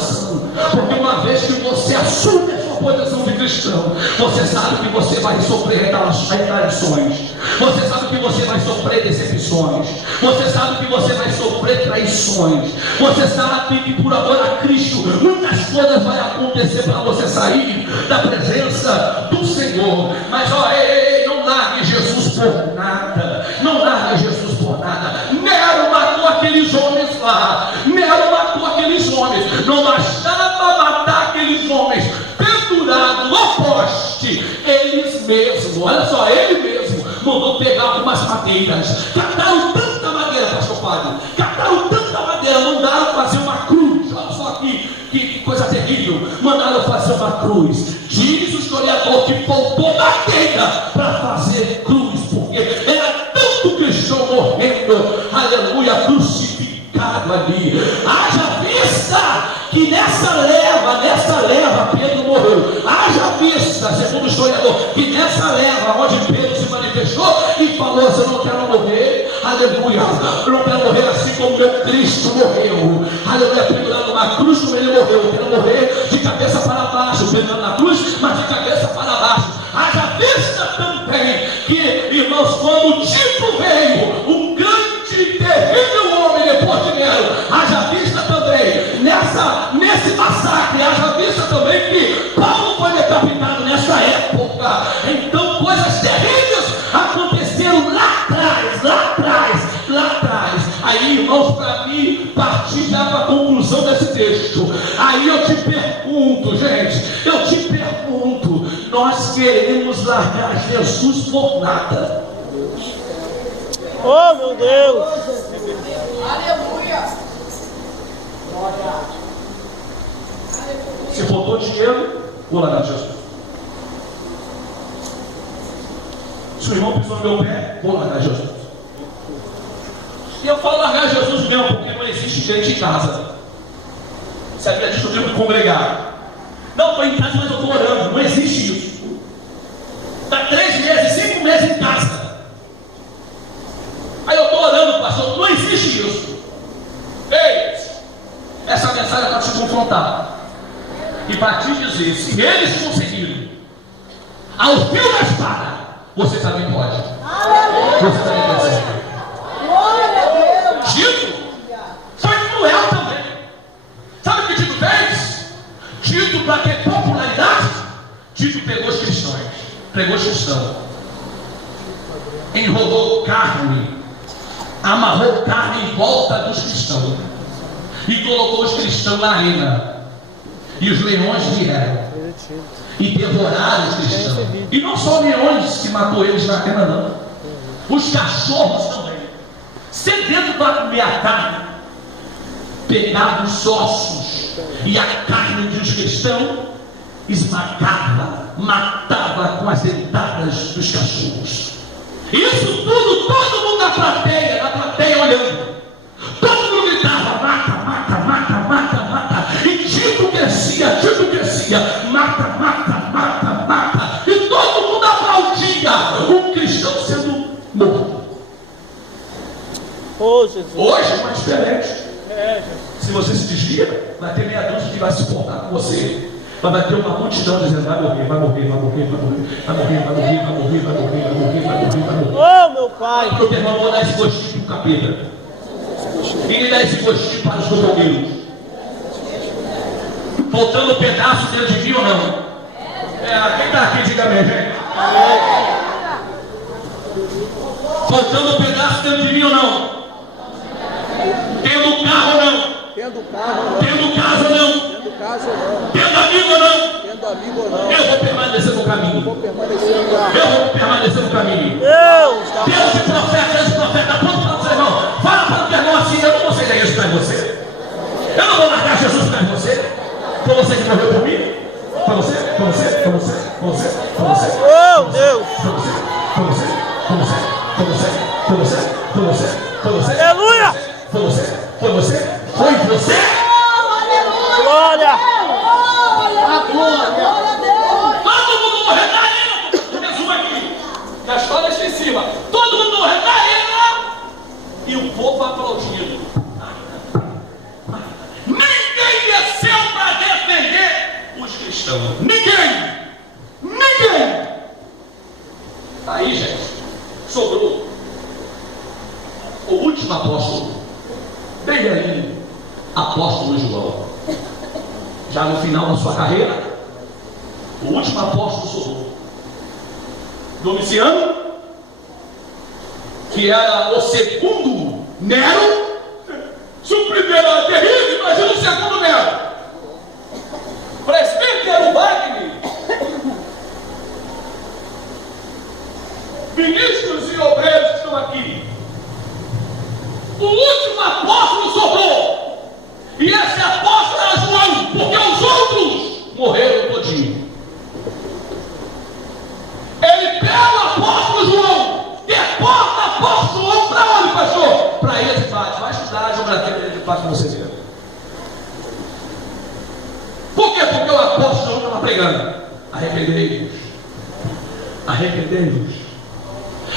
coração, porque uma vez que você assume a sua posição de cristão, você sabe que você vai sofrer retaliações, você sabe que você vai sofrer decepções, você sabe que você vai sofrer traições, você sabe que por amor a Cristo muitas coisas vão acontecer para você sair da presença do Senhor. Mas ó, não largue Jesus por nada, não largue Jesus por nada. Nero matou aqueles homens lá, Nero matou aqueles homens, não bastava matar aqueles homens pendurados no poste, eles mesmos, olha só, ele mesmo mandou pegar algumas madeiras, cataram tanta madeira, pastor Fábio, cataram tanta madeira, mandaram fazer uma cruz, olha só que coisa terrível, mandaram fazer uma cruz. Diz o historiador que faltou madeira para fazer cruz, porque era tanto cristão morrendo, aleluia, crucificado ali. Haja vista que nessa leva Pedro morreu. Haja vista, segundo o historiador, que nessa leva onde Pedro se manifestou e falou assim: eu não quero morrer, aleluia, eu não quero morrer assim como meu Cristo morreu, aleluia, pendurado numa cruz como ele morreu. Eu quero morrer de cabeça para baixo, pendurado na cruz, mas de cabeça para baixo. Haja vista também que, irmãos, quando Tito veio, um grande e terrível homem depois de Nero, haja vista também nesse massacre, haja vista também que Paulo foi decapitado nessa época. Então coisas terríveis aconteceram lá atrás. Aí, irmãos, para mim partir já para a conclusão desse texto, aí eu te pergunto, nós queremos largar Jesus por nada? Oh, meu Deus! Aleluia! Se faltou dinheiro, vou largar Jesus. Se o irmão pisou no meu pé, vou largar Jesus. E eu falo largar Jesus mesmo, porque não existe gente em casa. Sabia disso? Eu tenho que congregar. Não, estou em casa, mas eu estou orando. Não existe isso. Está 3 meses, 5 meses em casa. Aí eu estou orando, pastor. Não existe isso. Ei, essa mensagem é para te confrontar e para te dizer: se eles conseguiram, ao fio da espada, você também pode. Você também pode ser. Tito foi cruel também. Sabe o que Tito fez? Tito, para ter popularidade, Tito pegou os cristãos, enrolou carne, amarrou carne em volta dos cristãos e colocou os cristãos na arena. E os leões vieram e devoraram os cristãos. E não só leões que matou eles na arena, não. Os cachorros também, sedento para comer a carne, pegavam os ossos e a carne dos cristãos, esmagava, matava com as dentadas dos cachorros. Isso tudo, todo mundo na plateia olhando. Todo mundo gritava: mata, mata, mata, mata, mata. E Tito crescia, mata, mata, mata, mata. E todo mundo aplaudia um cristão sendo morto. Oh, Jesus. Hoje é mais diferente. Se você se desvia, vai ter meia dúzia que vai se portar com você. Mas vai ter uma multidão dizendo: vai morrer, vai morrer, vai morrer, vai morrer, vai morrer, vai morrer, vai morrer, vai morrer, vai morrer, vai morrer, vai morrer. Oh, meu pai! Porque o irmão vou dar esse gostinho para o capeta. Ele dá esse gostinho para os cotovelos. Faltando um pedaço dentro de mim ou não? Quem está aqui, diga amém, gente. Faltando um pedaço dentro de mim ou não? Tendo carro ou não? Tendo casa ou não? Tendo amigo ou não? Eu vou permanecer no caminho. Deus de profeta, pronto para você, irmão. Fala para o teu irmão assim: eu não vou sair isso para você. Eu não vou largar Jesus para você. Foi você que morreu por mim? Foi você? Oh, Deus! Foi você? Aleluia! Foi você? Glória! Todo mundo morrendo na arena. Resumo aqui. Na história está em cima. Todo mundo morrendo na arena. E o povo aplaudindo. Ninguém desceu paixão. Ninguém. Aí, gente, sobrou o último apóstolo, bem velhinho, apóstolo João. Já no final da sua carreira, o último apóstolo sobrou. Domiciano, que era o segundo Nero. Se o primeiro era terrível, imagina o segundo Nero. Presbítero Wagner, ministros e obreiros que estão aqui. O último apóstolo sobrou. E esse apóstolo era João, porque os outros morreram todinho. Ele pega o apóstolo João, deporta o apóstolo João para onde, pastor? Para a ilha de Pátmos. Vai estudar a geografia da ilha de Pátmos, você vê. Por quê? Porque o apóstolo João estava pregando: arrependei-vos.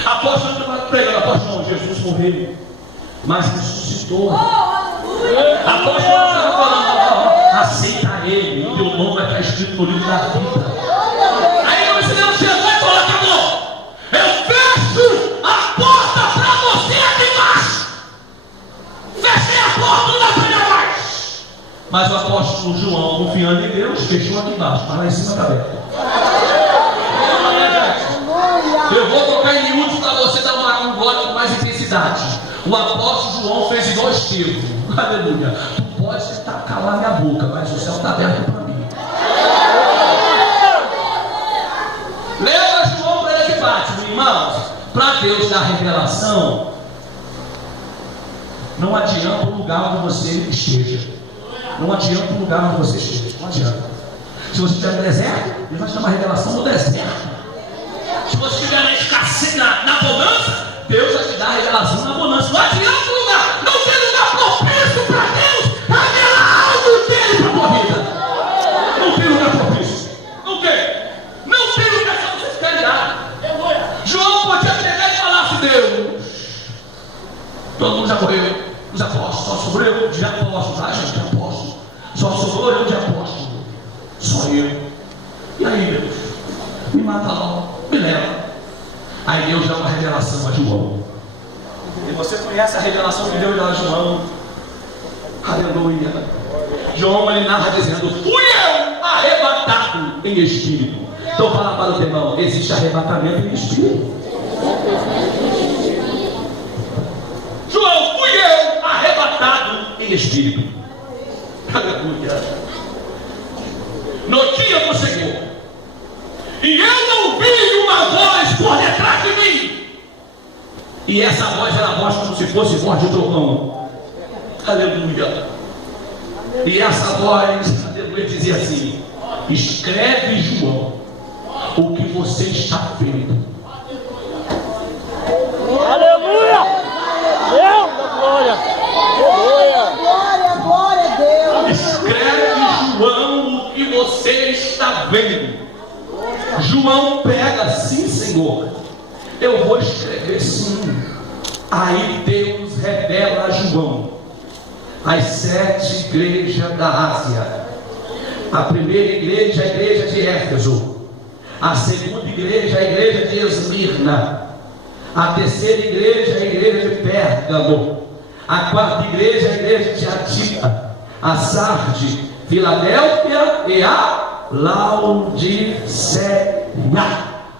O apóstolo estava pregando: apóstolo João, Jesus morreu, mas ressuscitou. Apóstolo estava falando: aceita ele, o teu nome vai estar escrito no livro da vida. Aí o ensinando chegou e falou: acabou, eu fecho a porta para você aqui embaixo. Fechei a porta, não dá para ir mais. Mas o apóstolo João, confiando em Deus, fechou aqui embaixo, mas lá em cima está aberto. Eu vou tocar em miúdos para você dar um glória com mais intensidade. O apóstolo João fez igual Estevão. Aleluia. Tu pode tentar calar minha boca, mas o céu está aberto para mim. Leva João para ele de Pátmos, irmãos. Para Deus dar revelação, não adianta o lugar onde você esteja. Não adianta o lugar onde você esteja. Não adianta. Se você estiver no deserto, Ele vai te dar uma revelação no deserto. Se você estiver na escassez, na bonança, Deus vai te dar a revelação na bonança. Não adianta o lugar. Não tem lugar propício para Deus revelar algo dele para a tua vida. Não tem lugar propício. Não tem lugar para você ficar ligado. João podia pegar e falar assim: Deus, todo mundo já morreu. Os apóstolos, só sobrou eu de apóstolo, tá, gente? De apóstolo. Só sobrou eu de apóstolo. Só eu. E aí, Deus? Me mata logo, me leva. Aí Deus dá uma revelação a João. E você conhece a revelação que Deus dá a João? Aleluia. João, ele narra dizendo: fui eu arrebatado em espírito. Então fala para o teu irmão: existe arrebatamento em espírito. João, fui eu arrebatado em espírito. Aleluia. No dia do Senhor, e eu ouvi uma voz por detrás de mim. E essa voz era a voz como se fosse voz de trovão. Aleluia. E essa voz, aleluia, dizia assim: escreve, João, o que você está vendo. Aleluia! Deus da glória! Glória a Deus! Escreve, João, o que você está vendo. João pega: sim, Senhor, eu vou escrever sim. Aí Deus revela a João as 7 igrejas da Ásia. A primeira igreja é a igreja de Éfeso. A segunda igreja é a igreja de Esmirna. A terceira igreja é a igreja de Pérgamo. A quarta igreja é a igreja de Atira. A Sarde, Filadélfia e a Laodiceia.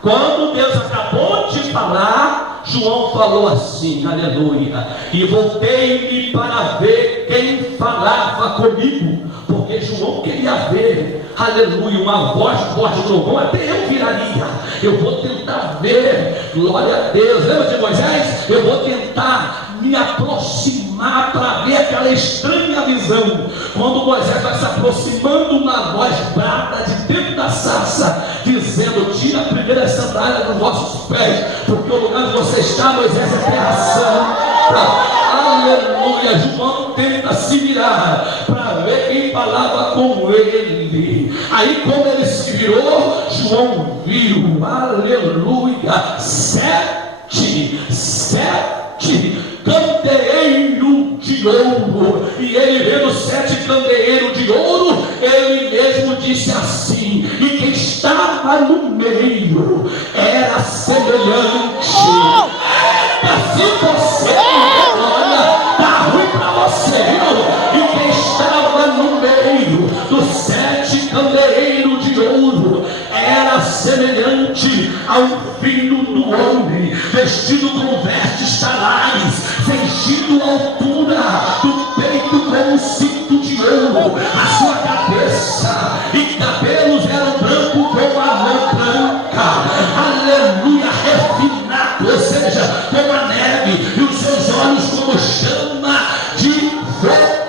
Quando Deus acabou de falar, João falou assim: aleluia. E voltei-me para ver quem falava comigo, porque João queria ver, aleluia, uma voz de trovão. Até eu viraria. Eu vou tentar ver, glória a Deus. Lembra de Moisés? Eu vou tentar me aproximar para ver aquela estranha visão. Quando Moisés vai se aproximando, uma voz brada de dentro da sarça, dizendo: tira a primeira sandália dos vossos pés, porque o lugar onde você está, Moisés, é terra santa. Aleluia. João tenta se virar para ver quem falava com ele. Aí quando ele se virou, João viu, aleluia, 7 candeeiros de ouro. E ele vendo 7 candeeiros de ouro, ele mesmo disse assim: dos 7 candeeiros de ouro era semelhante ao filho do homem, vestido com vestes talares, cingido à altura do peito com um cinto de ouro. A sua cabeça e cabelos eram brancos como a lã branca, aleluia, refinado, ou seja, como a neve, e os seus olhos como chama de fogo.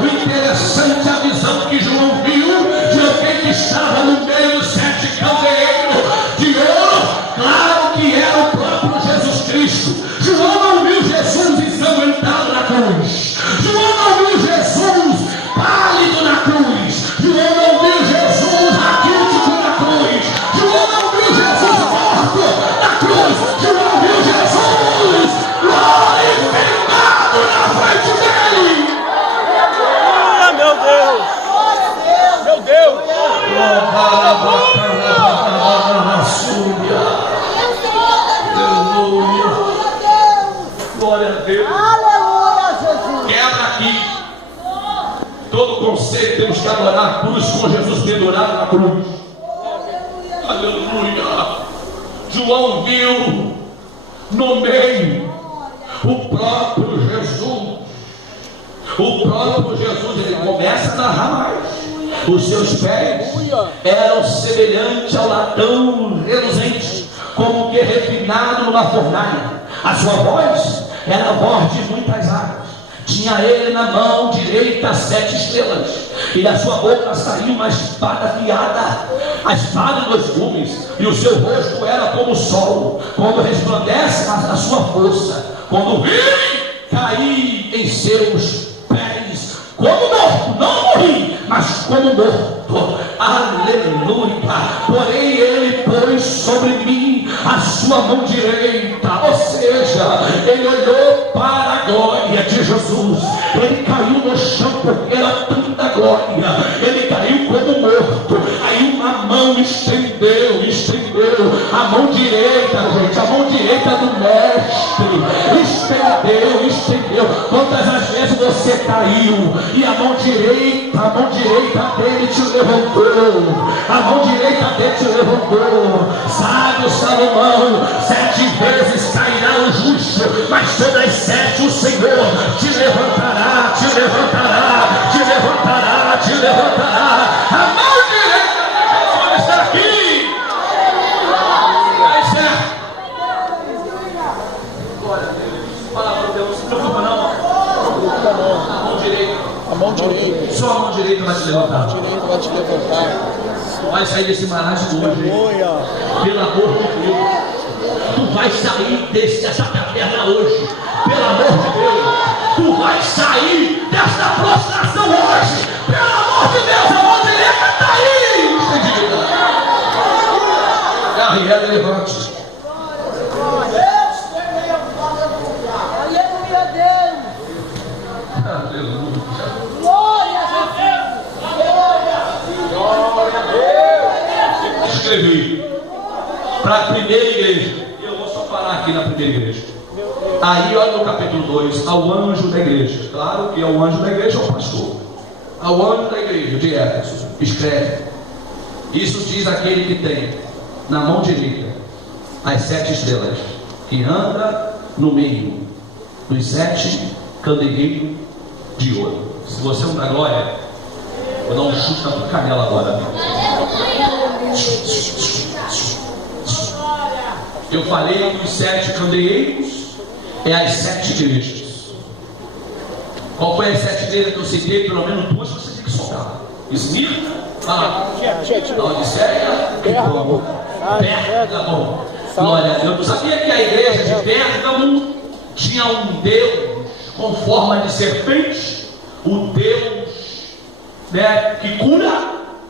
O interessante é a visão que João viu de alguém que estava no meio dos 7 candeeiros de ouro. Claro que era o próprio Jesus Cristo. João não viu Jesus ensanguentado na cruz. João não viu Jesus pálido na cruz. João não viu Jesus raquítico na cruz. João não viu Jesus morto na cruz. João viu Jesus glorificado na frente dele. Ah, meu Deus! Meu Deus! Glória a Deus. Aleluia, Jesus. Quebra aqui todo conceito. Temos que adorar a cruz com Jesus pendurado na cruz. Aleluia. João viu no meio o próprio Jesus. O próprio Jesus, ele começa a narrar mais. Os seus pés eram semelhantes ao latão reluzente, como que refinado numa fornalha. A sua voz era a voz de muitas águas. Tinha ele na mão direita 7 estrelas, e da sua boca saiu uma espada afiada, a espada de 2 gumes, e o seu rosto era como o sol, quando resplandece a sua força. Quando vi, caí em seus pés como morto, não morri, mas como morto. Aleluia. Porém ele pôs sobre mim a sua mão direita, ou seja, ele olhou para a glória de Jesus. Ele caiu no chão porque era tanta glória, ele caiu como morto. Aí uma mão estendeu a mão direita, gente, a mão direita do mestre estendeu. Quantas as vezes você caiu e a mão direita dele te levantou, a mão direita dele te levantou. Sabe o Salomão, 7 vezes cairá o justo, mas todas as 7 o Senhor te levantará, te levantará, te levantará, te levantará. A mão direita de Jesus está aqui. Vai certo. Glória a Deus. Fala para Deus, não se preocupa não. A mão direita. A mão direita. Só a mão direita vai te levantar. A mão direita vai te levantar. Vai sair desse marasmo hoje. Aleluia. Pelo amor de Deus. Tu vai sair dessa caverna hoje. Pelo amor de Deus. Tu vai sair desta prostração hoje. Pelo amor de Deus. A mão direita está aí. Estendida. Carreira, levante. Aleluia, Deus. Aleluia. Glória a Deus. Escrevi para a primeira igreja. Eu vou só parar aqui na primeira igreja. Aí olha no capítulo 2, ao anjo da igreja. Claro que é o anjo da igreja, é o pastor. Ao anjo da igreja de Éfeso, escreve: isso diz aquele que tem na mão direita as 7 estrelas, que anda no meio dos 7 candeeiros de ouro. Se você não dá glória, vou dar um chute na tua canela agora. Eu falei que os 7 candeeiros é as 7 igrejas. Qual foi as 7 igrejas que eu citei? Pelo menos 2 você tem que soltar. Esmirna, Laodiceia, Pérgamo. Glória, eu não sabia que a igreja de Pérgamo tinha um Deus com forma de serpente, o Deus, né, que cura,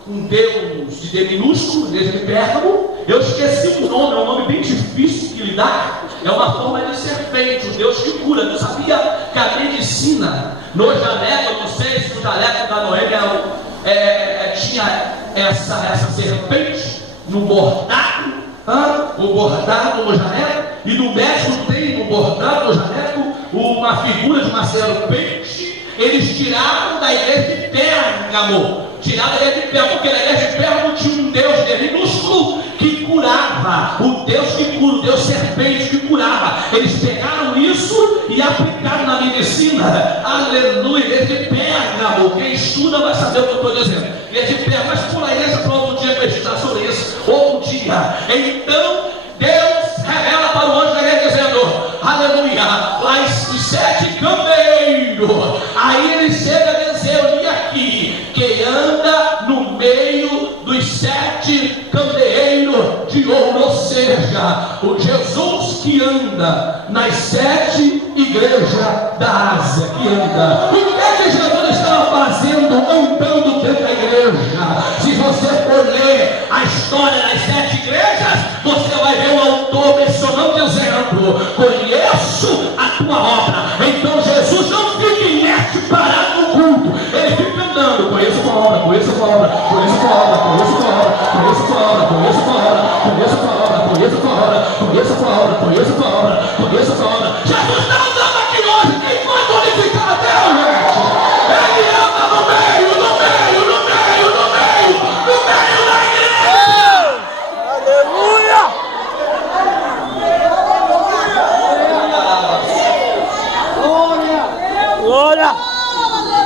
um Deus de D minúsculo, igreja de Pérgamo. Eu esqueci o nome, é um nome bem difícil de lidar. É uma forma de serpente, o Deus que cura. Eu sabia que a medicina no jaleco, eu não sei se o jaleco da Noemi tinha essa serpente no bordado, o bordado no jaleco, e no médico tem no bordado no jaleco uma figura de uma serpente. Eles tiraram da igreja de Pérgamo tirava ele de pé, porque ele de pé não tinha um Deus minúsculo que curava, o Deus que cura, o Deus serpente que curava. Eles pegaram isso e aplicaram na medicina. Aleluia, ele de Pérgamo, quem estuda vai saber o que eu estou dizendo. Ele de Pérgamo, mas por aí essa para outro dia meditar sobre isso, outro dia. Então Deus revela para o anjo da guerra dizendo, aleluia, lá os 7 candeeiros. Aí ele chega a dizer, e aqui, quem anda no meio dos 7 candeeiros de ouro, ou seja, o Jesus que anda nas 7 igrejas da Ásia, que anda. O que Jesus estava fazendo andando dentro da igreja? Se você for ler a história das 7 igrejas, você vai ver o autor mencionando, dizendo, conheço a tua obra. Então Jesus não fica inerte parado no culto, ele fica andando, conheço a tua obra, conheço a tua obra, conheço a tua obra, conheço a tua obra, conheço a tua obra, conheço a tua obra, conheço a tua obra, conheço a tua obra, conheço a tua obra, conheço a tua obra, conheço a tua obra. Jesus está andando aqui hoje, quem vai glorificar a Deus, gente? Ele anda no meio da igreja. Aleluia! Glória!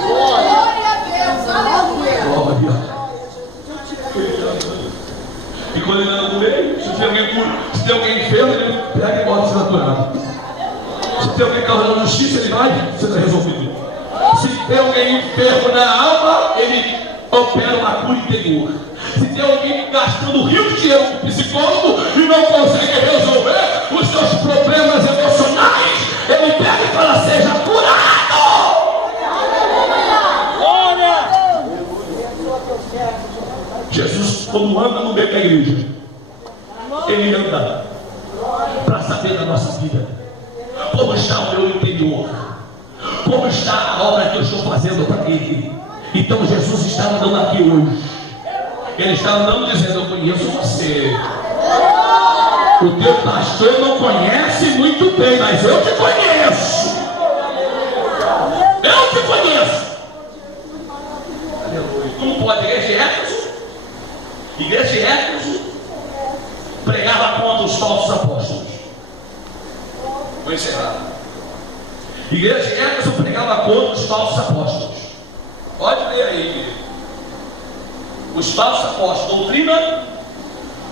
Glória a Deus, aleluia. Glória. E quando ele anda no meio, se tem alguém enfermo, ele pega e bota desnaturado. Se tem alguém causando justiça, ele vai ser resolvido. Se tem alguém enfermo na alma, ele opera uma cura interior. Se tem alguém gastando rios de dinheiro com psicólogo e não consegue resolver os seus problemas emocionais, ele pega e fala, seja curado. Jesus, quando anda no meio da igreja, ele anda para saber da nossa vida, como está o meu interior, como está a obra que eu estou fazendo para ele. Então Jesus está andando aqui hoje, ele está andando dizendo, eu conheço você. O teu pastor não conhece muito bem, mas eu te conheço. Eu te conheço. Como pode? Igreja de Éfeso, igreja de Éfeso pregava contra os falsos apóstolos. Vou encerrar. Igreja de Éfeso pregava contra os falsos apóstolos. Pode ler aí. Os falsos apóstolos, doutrina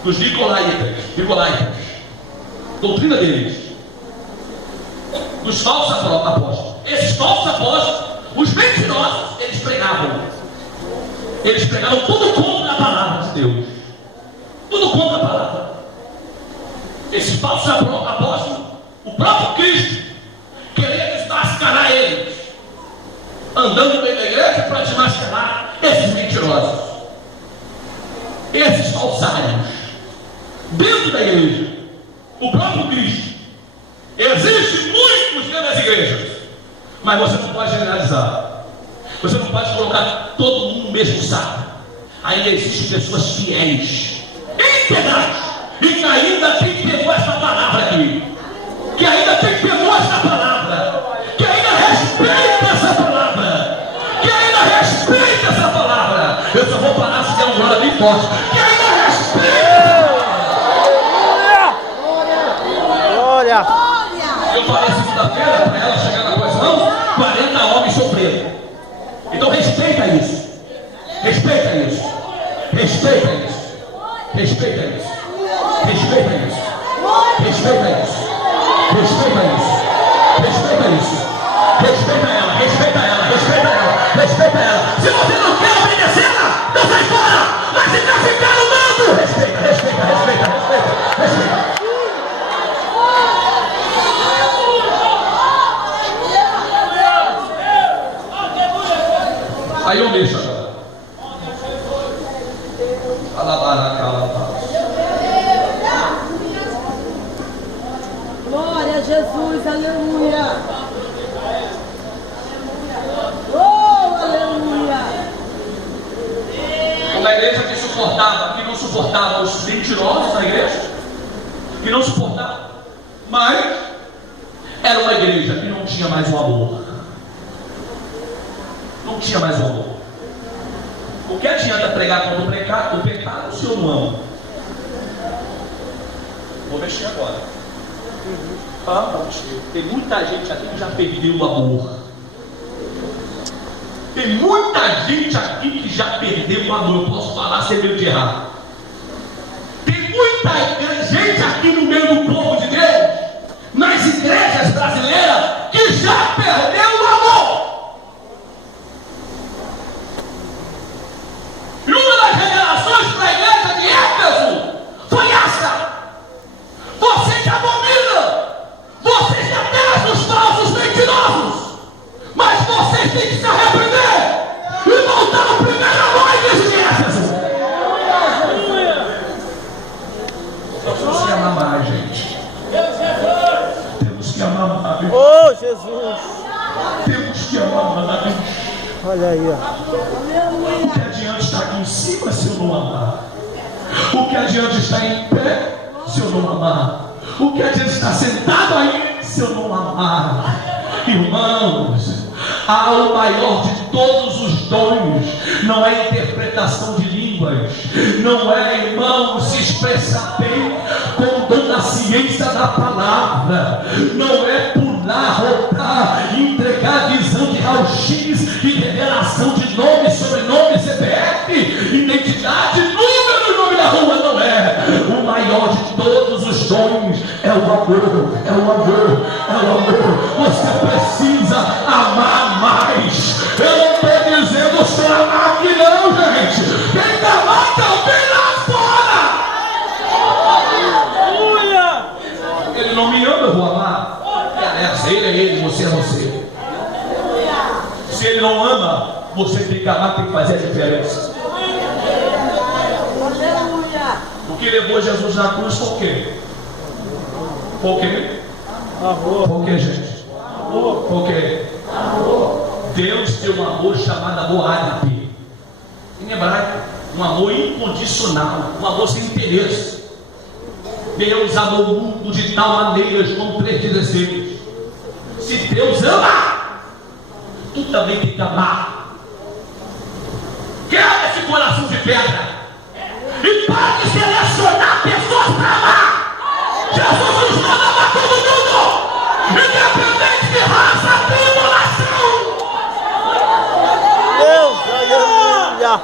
dos Nicolaítas, doutrina deles, dos falsos apóstolos. Esses falsos apóstolos, os mentirosos, eles pregavam tudo contra a palavra de Deus, tudo contra a palavra. Esses falsos apóstolos, o próprio Cristo queria desmascarar eles, andando no meio da igreja para desmascarar esses mentirosos, esses falsários, dentro da igreja. O próprio Cristo. Existem muitos dentro das igrejas, mas você não pode generalizar. Você não pode colocar todo mundo no mesmo saco. Ainda existem pessoas fiéis, íntegras, e que ainda tem que pegou essa palavra aqui, que ainda tem que pegou essa palavra, que ainda respeita essa palavra, que ainda respeita essa palavra. Eu só vou parar se der um glória bem forte. Que ainda respeita. Glória! Eu falei segunda-feira para ela chegar na posição, 40 homens sofreram. Então respeita isso. Respeita isso. Respeita isso. Respeita isso. Respeita isso. Respeita isso. Respeita isso. Respeita isso. Respeita ela. Respeita ela. Respeita ela. Respeita ela. Se você não quer obedecê-la, não sai fora. Mas se quer ficar no mando, respeita, respeita, respeita, respeita, respeita. Aí eu deixo agora. Glória a Jesus, aleluia. Oh, aleluia. Uma igreja que não suportava os mentirosos na igreja, que não suportava, mas era uma igreja que não tinha mais o amor. Não tinha mais o amor. O que adianta pregar contra o pecado se eu não amo? Vou mexer agora. Tem muita gente aqui que já perdeu o amor. Tem muita gente aqui que já perdeu o amor. Eu posso falar sem medo de errar. Tem muita gente aqui no meio do povo de Deus, nas igrejas brasileiras, que já perdeu o amor. E uma das revelações para a igreja de Éfeso foi essa: você que abomina, vocês que apenas os falsos mentirosos, mas vocês têm que se arrepender e voltar ao primeiro amor, a igreja de Éfeso. Nós temos que amar mais, gente. Temos que amar mais. Oh, Jesus. Temos que amar mais. Olha aí, ó. O que adianta estar aqui em cima se eu não amar? O que adianta estar em pé se eu não amar? O que adianta estar sentado aí se eu não amar? Irmãos, o maior de todos os dons não é interpretação de línguas, não é, irmão, se expressar bem com o dom da ciência da palavra, não é pular, rodar, entregar visão de raio-x e revelação de nome, sobrenome, CPF, identidade, número, nome da rua, não é. O maior de todos os dons é o amor, é o amor, é o amor. Você precisa amar mais. Eu não estou dizendo só amar aqui não, gente. Tem que amar também lá fora. Ele não me ama, eu vou amar. Ele é ele, você é você. Se ele não ama, você tem que amar, tem que fazer a diferença. O que levou Jesus na cruz foi o quê? Foi o quê? Amor. Foi o quê, gente? Foi o quê? Deus tem um amor chamado amor ágape. Em hebraico, um amor incondicional, um amor sem interesse. Deus amou o mundo de tal maneira, João 3,16. Se Deus ama, tu também tem que amar. Quebra esse coração de pedra e para de selecionar pessoas para amar. Jesus nos manda amar todo mundo, independente de raça, tribo, nação. Deus, aleluia.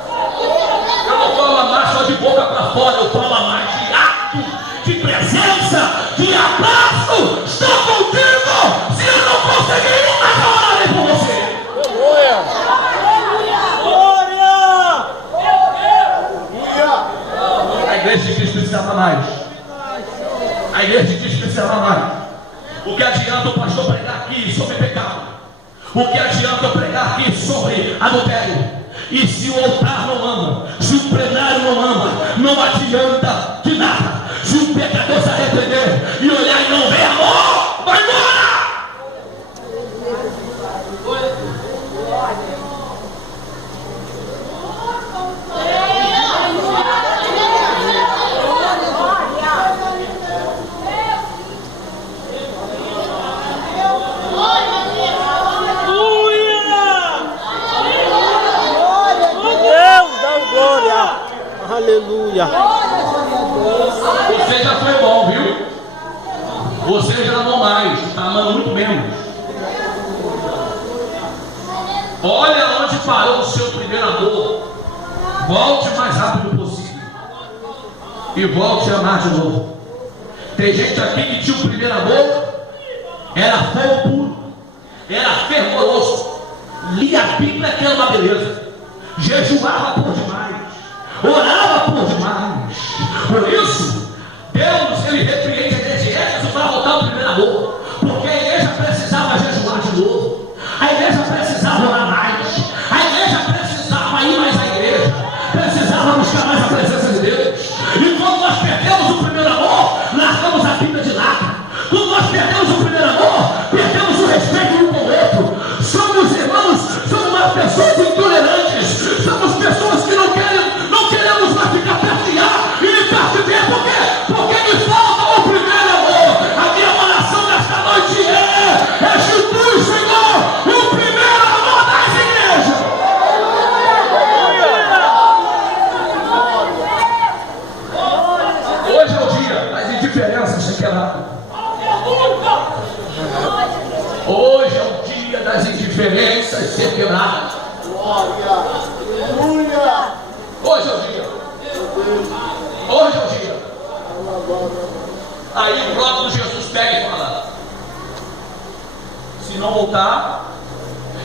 Eu não falo amar só de boca para fora, eu falo amar de ato, de presença, de abraço. Estou contigo. Se eu não conseguir nunca, eu orarei por você. A igreja de Cristo precisa amar mais. A igreja de Cristo precisa amar mais. O que adianta o pastor pregar aqui sobre pecado? O que adianta eu pregar aqui sobre adultério? E se o altar não ama, se o plenário não ama, não adianta de nada. Se o pecador se arrepender e olhar e não ver amor, vai embora! Aleluia. Você já foi bom, viu? Você já amou mais, está amando muito menos. Olha onde parou o seu primeiro amor. Volte o mais rápido possível e volte a amar de novo. Tem gente aqui que tinha o primeiro amor, era fogo puro, era fervoroso, lia a Bíblia que era uma beleza, jejuava por demais, orava por demais. Por isso, Deus, ele repreende a igreja de Éfeso para voltar ao primeiro amor, porque a igreja precisava jejuar de novo, a igreja precisava orar mais, a igreja precisava ir mais à igreja, precisava buscar mais a presença de Deus. E quando nós perdemos o primeiro amor, largamos a Bíblia de lado. Quando nós perdemos o primeiro amor, perdemos o respeito um com o outro. Somos irmãos, somos pessoas intolerantes, somos pessoas que não queremos mais ficar perto de A e de perto de B. Por quê? Porque nos Aí o próprio Jesus pega e fala: se não voltar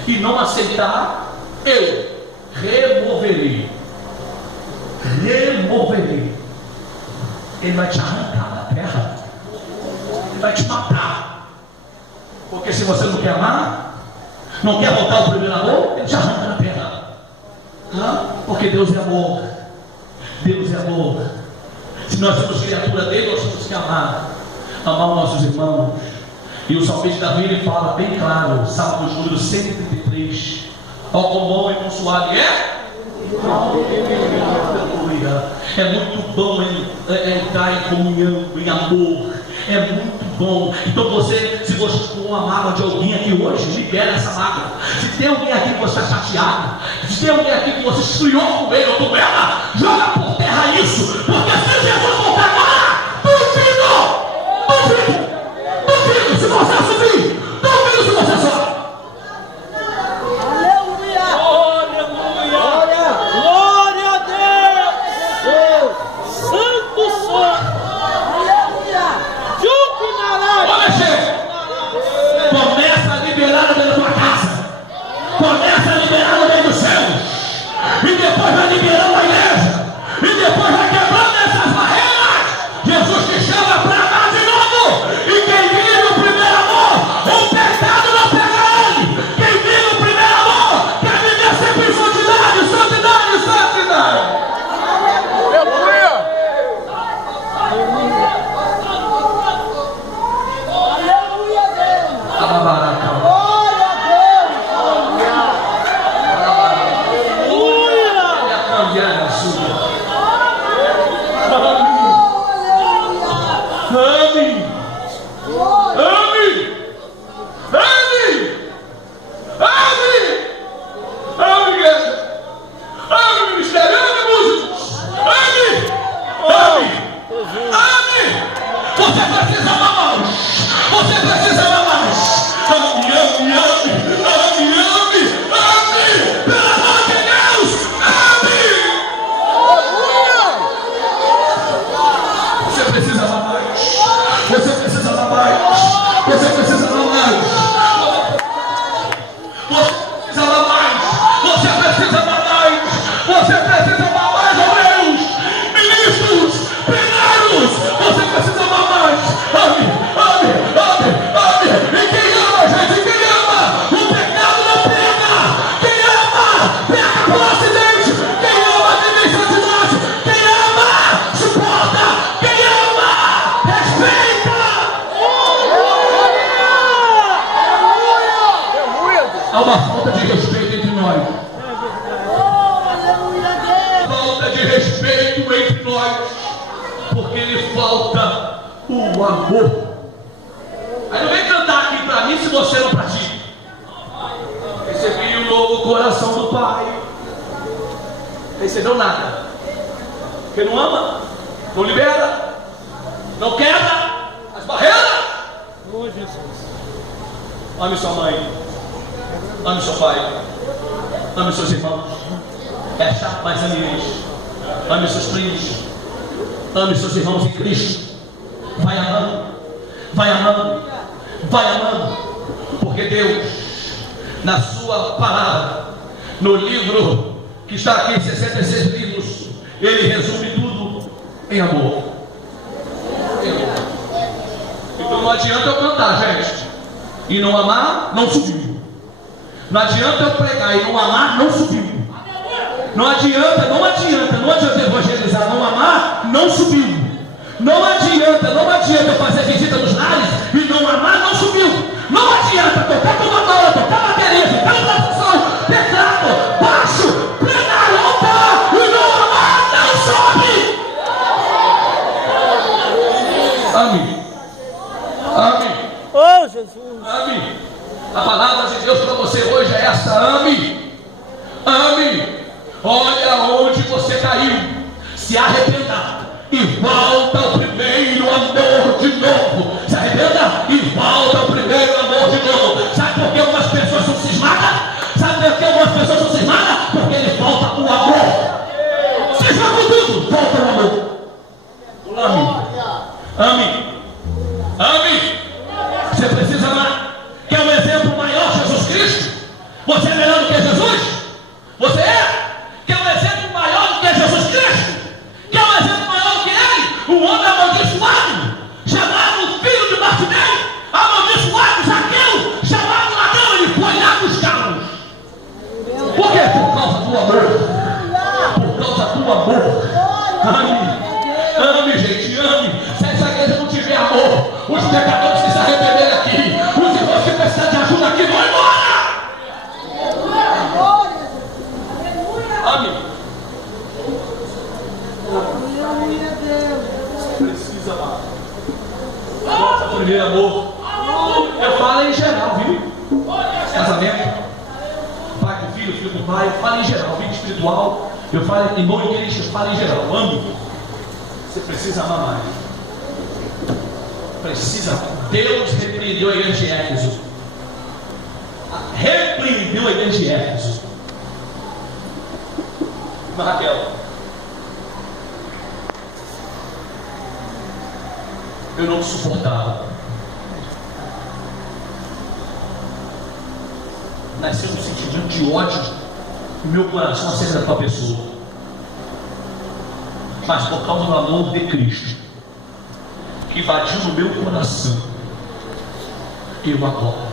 e não aceitar, eu removerei. Ele vai te arrancar da terra. Ele vai te matar. Porque se você não quer amar, não quer voltar ao primeiro amor, ele te arranca da terra. Porque Deus é amor. Deus é amor. Se nós somos criatura dele, nós temos que amar os nossos irmãos. E o salmista Davi, ele fala bem claro, Salmo número 133: ó, quão bom e quão suave é. É muito bom entrar em comunhão, em amor. É muito bom. Então se você ficou uma mágoa de alguém aqui hoje, libera essa mágoa. Se tem alguém aqui que você está chateado, se tem alguém aqui que você esfriou com ele ou com ela, joga por terra isso. Porque se Jesus voltar agora, duvido se você subir, duvido se você sobe. Começa a liberar no meio da tua casa. Começa a liberar no meio dos céus. E depois vai liberando a igreja. E depois vai quebrando essas barreiras. Jesus te chama para amar de novo. E quem vive o primeiro amor, o pecado não pega ele. Quem vive o primeiro amor quer viver sempre em santidade, santidade, santidade. Aleluia. Há uma falta de respeito entre nós. Falta de respeito entre nós. Porque lhe falta o amor. Aí não vem cantar aqui para mim se você não pratica. Recebi o novo coração do Pai. Recebeu nada. Porque não ama, não libera, não quebra as barreiras. Oh, Jesus. Ame sua mãe. Ame seu pai. Ame seus irmãos. É chato, mas ame eles. Ame seus primos. Ame seus irmãos em Cristo. Vai amando. Vai amando. Vai amando. Porque Deus, na sua palavra, no livro que está aqui em 66 livros, Ele resume tudo em amor. Então não adianta eu cantar, gente, e não amar, não subiu. Não adianta eu pregar e não amar, não subiu. Não adianta evangelizar, não amar, não subiu. Não adianta eu fazer visita nos lares e não amar, não subiu. Não adianta tocar tomadora, tocar bateria, tocar percussão, teclado, baixo, pregar, altar e não amar, não sobe. Amém. Amém. Oh, Jesus. Ame. A palavra de Deus para você hoje é essa: ame. Ame. Olha onde você caiu. Se arrependa e volta ao primeiro amor de novo. Se arrependa e volta ao primeiro amor de novo. Sabe por que algumas pessoas são cismadas? Sabe por que algumas pessoas são cismadas? Porque lhe falta o amor. Cisma com tudo, volta o amor. Ame. Ame. do amor. Ame, gente, ame. Se essa igreja não tiver amor, os pecadores que se arrependerem aqui, os irmãos que precisam de ajuda aqui, vão embora. Ame. Precisa amar. Nossa, primeiro amor. Eu falo em geral, viu? Casamento, pai com filho, filho com pai, eu falo em geral, vida espiritual, eu falo em irmão e igreja, eu falo em geral, ame. Você precisa amar mais. Precisa. Deus repreendeu a igreja de Éfeso. Repreendeu a igreja de Éfeso. Mas Raquel, eu não te suportava. Nasceu um sentimento de ódio no meu coração acerca da tua pessoa. Mas por causa do amor de Cristo, que invadiu no meu coração, eu agora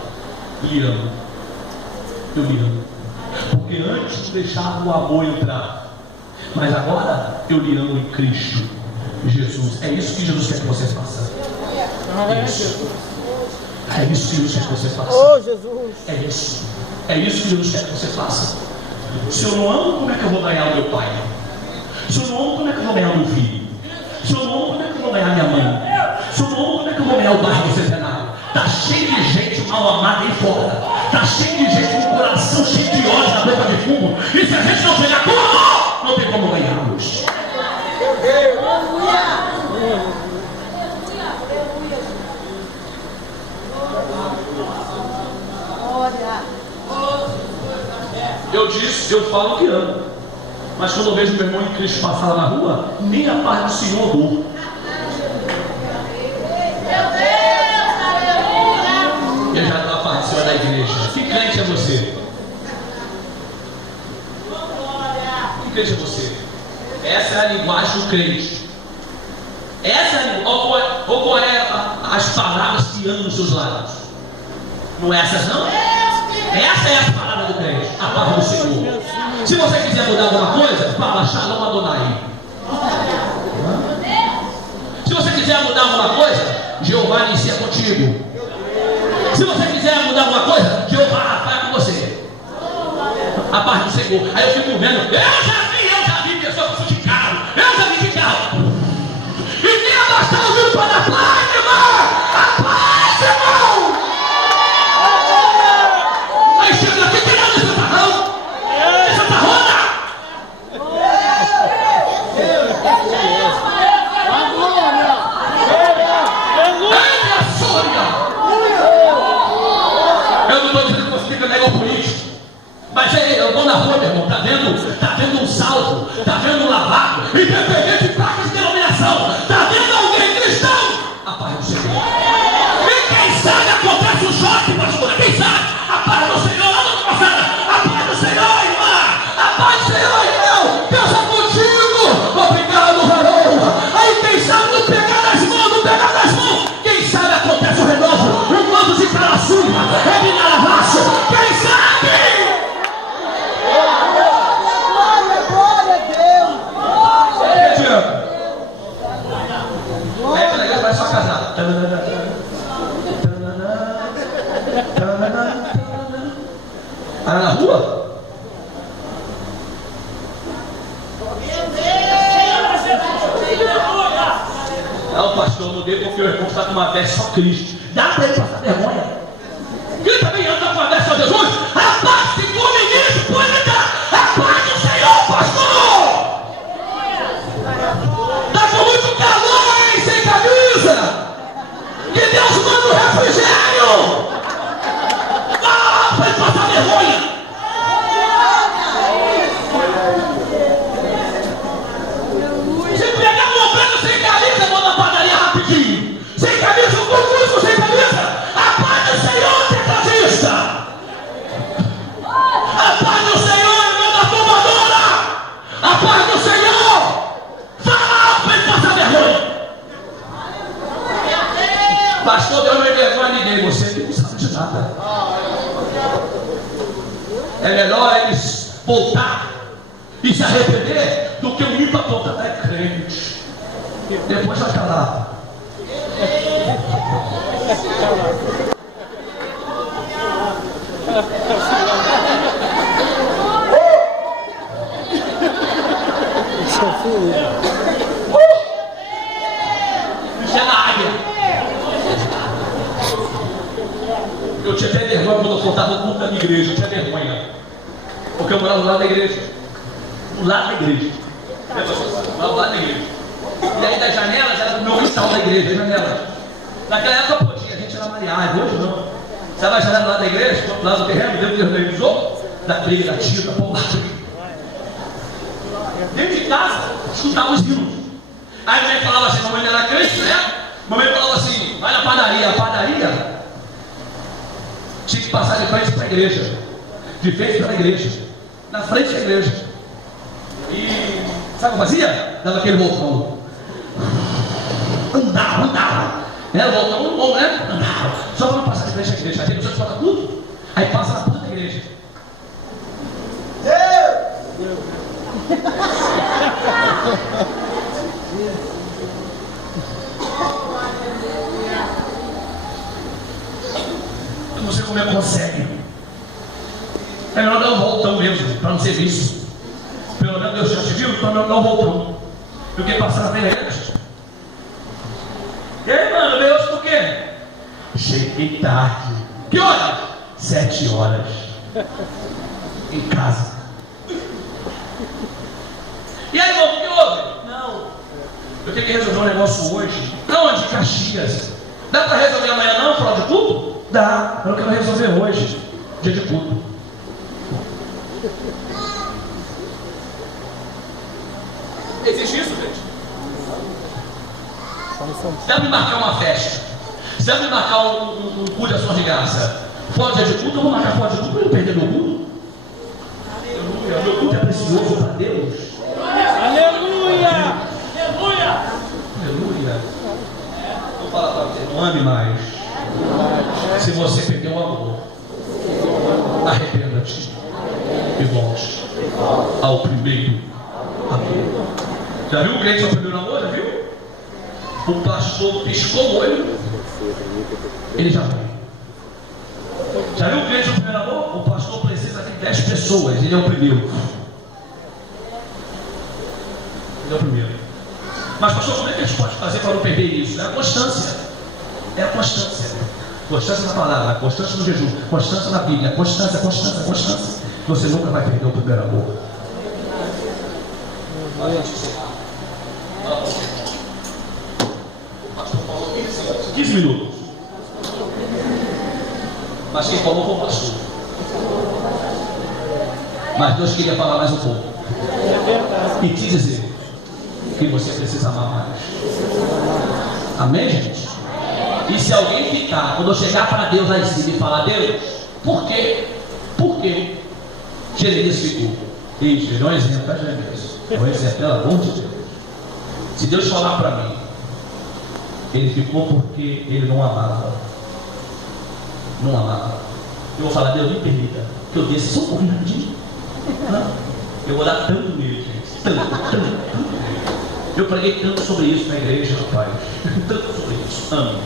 lhe amo. Eu lhe amo. Porque antes eu deixava o amor entrar, mas agora eu lhe amo em Cristo Jesus. É isso que Jesus quer que você faça. É isso. É isso que Jesus quer que você faça. Oh, Jesus. É isso. É isso que Jesus quer que você faça. Se eu não amo, como é que eu vou ganhar o meu pai? Se eu não amo, como é que eu vou ganhar o meu filho? Se eu não amo, como é que eu vou ganhar minha mãe? Se eu não amo, como é que eu vou ganhar o bairro do Centenário? Está cheio de gente mal amada aí fora. Está cheio de gente com o coração cheio de ódio na boca de fumo. E se a gente não pegar como, não tem como ganharmos. Eu falo que amo. Mas quando eu vejo meu irmão em Cristo passar lá na rua, nem a paz do Senhor eu dou. Eu já estou participando da igreja. Que crente é você? Que crente é você? Essa é a linguagem do crente. Essa é a linguagem. Ou qual é as palavras que andam nos seus lábios? Não é essas não? Essa é a palavra do crente, a palavra do Senhor. Se você quiser mudar alguma coisa, fala Shalom Adonai. Se você quiser mudar alguma coisa, Jeová inicia contigo. Se você quiser mudar alguma coisa, Jeová vai com você. A paz do Senhor. Aí eu fico vendo, eu já vi pessoas que de carro. Eu já vi de carro. E Deus está ouvindo para a paz, irmão. A paz, irmão. Aí chega aqui, tirando esse tarrão. Essa tarrona. Eu não estou dizendo que você fica legal por isso. Mas eu vou na rua, meu irmão, tá vendo um salto, tá vendo um lavado, independente de placas de denominação, tá vendo alguém cristão? A paz do Senhor. E quem sabe acontece um choque, pastor? Quem sabe? A paz do Senhor, a paz do Senhor, irmã, a paz do Senhor, irmão, Deus é contigo. Obrigado, varão. Aí quem sabe não pegar nas mãos, quem sabe acontece o renovo, um mando de caraçuba, é minaraço, quem sabe? Vai só casar. Ah, na rua? Não, pastor, eu mudei porque o irmão está com uma veste só Cristo. Dá para ele passar vergonha. Quem também anda com a veste só Jesus? A paz que come nisso pode dar. A paz do Senhor, pastor. Está com muito calor, hein? Sem camisa. Que Deus manda o refrigério. Vai lá para ele passar vergonha. Se pegar um obrando sem camisa, eu vou na padaria rapidinho. Sem camisa, um concurso sem camisa. A paz do Senhor, tecladista. A paz do Senhor, irmão da tomadora. A paz do Senhor. Vai lá para ele passar vergonha. Pastor, Deus não é vergonha a ninguém. Você não sabe de nada. É melhor eles voltar e se arrepender do que um limpa a ponta é crente. Depois vai calar. Isso é na área. Eu tinha até vergonha quando eu faltava no culto da minha igreja. Eu tinha vergonha. Porque eu morava do lado da igreja. Do lado da igreja. Do lado da igreja. E aí das janelas era o meu quintal da igreja, as janelas. Naquela época podia, a gente era mariado, hoje não. Sabe a janela do lado da igreja, do lado do terreno, Deus organizou? Da briga, da tira, da porra. Dentro de casa, escutava os hinos. Aí a mãe falava assim, mamãe era crente, né? Mamãe falava assim, vai na padaria. A padaria tinha que passar de frente para a igreja. De frente para a igreja. Na frente da igreja. E sabe o que eu fazia? Dava aquele voltão. Andava. Era o voltão bom, né? Andava. Só para não passar de frente à igreja. Aí tem pessoas que falam tudo. Aí passa na porta da igreja. Eu não sei como é que consegue. É melhor dar um voltão mesmo, para não ser visto. Pelo menos Deus já te viu, então é melhor dar um voltão. Do que passar na igreja. E aí, mano, veio hoje por quê? Cheguei tarde. Que horas? 7 horas. Em casa. E aí, irmão, o que houve? Não. Eu tenho que resolver um negócio hoje. Aonde? Caxias. Dá para resolver amanhã não, falar de culto? Dá. Eu quero resolver hoje. Dia de culto. Existe isso, gente? Se ela me marcar uma festa, se ela me marcar um culto de ação de graça, fora dia de culto, eu vou marcar fora de culto para não perder meu culto. Aleluia. Meu culto é precioso para Deus. Aleluia! Aleluia! Aleluia. Vou falar para você, não ame mais. Se você perdeu o amor, arrependa-te e volte ao primeiro amor. Já viu o crente ao primeiro amor? Já viu? O pastor piscou o olho, ele já vai. Já viu o crente ao primeiro amor? O pastor precisa de 10 pessoas, ele é o primeiro. Ele é o primeiro. Mas pastor, como é que a gente pode fazer para não perder isso? É a constância. É a constância. Constância na palavra, constância no jejum, constância na Bíblia, constância. Você nunca vai perder o primeiro amor. 15 minutos. Mas quem falou foi o pastor. Mas Deus queria falar mais um pouco. E te dizer que você precisa amar mais. Amém, gente? E se alguém ficar, quando eu chegar para Deus lá em cima e falar, Deus, por quê? Por quê? Jeremias ficou. Ei, não é um exemplo, tá, Jeremias? É um exemplo, pelo amor de Deus. Se Deus falar para mim, ele ficou porque ele não amava. Não amava. Eu vou falar, Deus, me permita que eu desça só um pouquinho rapidinho. Não. Eu vou dar tanto nele, gente. Tanto. Eu preguei tanto sobre isso na igreja, rapaz. Tanto sobre isso. Ame.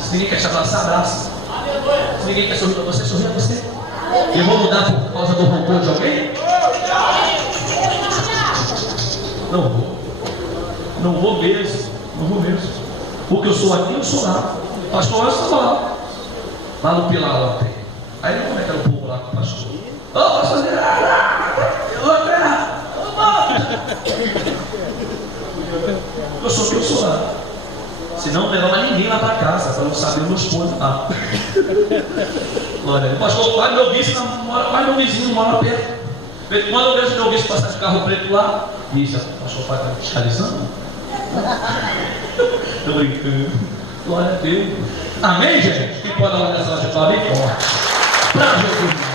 Se ninguém quer te abraçar, abraça. Se ninguém quer sorrir para você, sorri a você. Eu vou mudar por causa do rancor de alguém? Não vou. Não vou mesmo. Porque eu sou aqui, eu sou lá. Pastor, eu estava lá. Lá no Pilar ontem. Aí ele comenta o povo lá com o pastor. Ô, pastor, eu sou aqui, eu sou lá. Senão não levar mais ninguém lá para casa, para não saber o meu esposo. Glória. O pastor vai meu vizinho, vai meu vizinho, mora perto. Quando eu vejo meu vizinho passar de carro preto lá, isso, o pastor vai estar fiscalizando? Estou brincando. Glória a Deus. Amém, gente? Quem pode dar uma dessa de palma? Para Jesus.